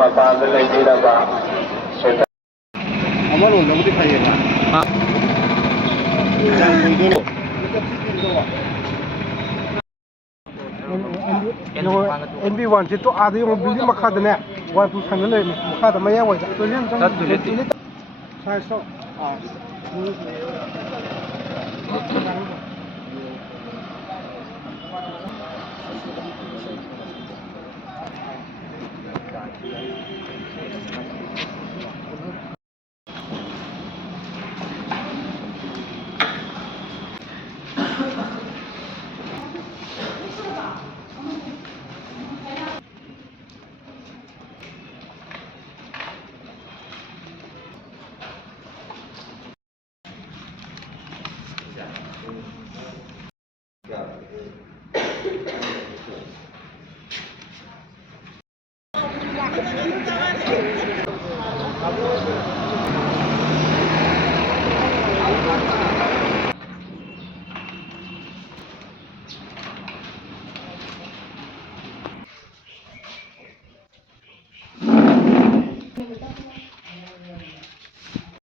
ꯃꯄꯥꯟꯗ ꯂꯩꯕꯤꯔꯕ ꯑꯃꯔꯣꯝꯗꯕꯨꯗꯤ ꯐꯩꯌꯦꯕ ꯌꯥꯝ ꯀꯨꯏꯗꯣꯏꯔꯣ NB1 ꯁꯤ ꯇꯣ ꯑꯥꯗ ꯌꯦꯡꯉꯣ ꯕꯤꯜꯗꯤꯡ ꯃꯈꯥꯗꯅꯦ ꯋꯥꯜ ꯄ꯭ꯔꯨꯐ ꯁꯟꯅ ꯂꯩꯔꯝꯃꯤ ꯃꯈꯥꯗ ꯃꯌꯥꯏꯋꯥꯏꯗ ꯁꯥꯏꯖꯇꯣ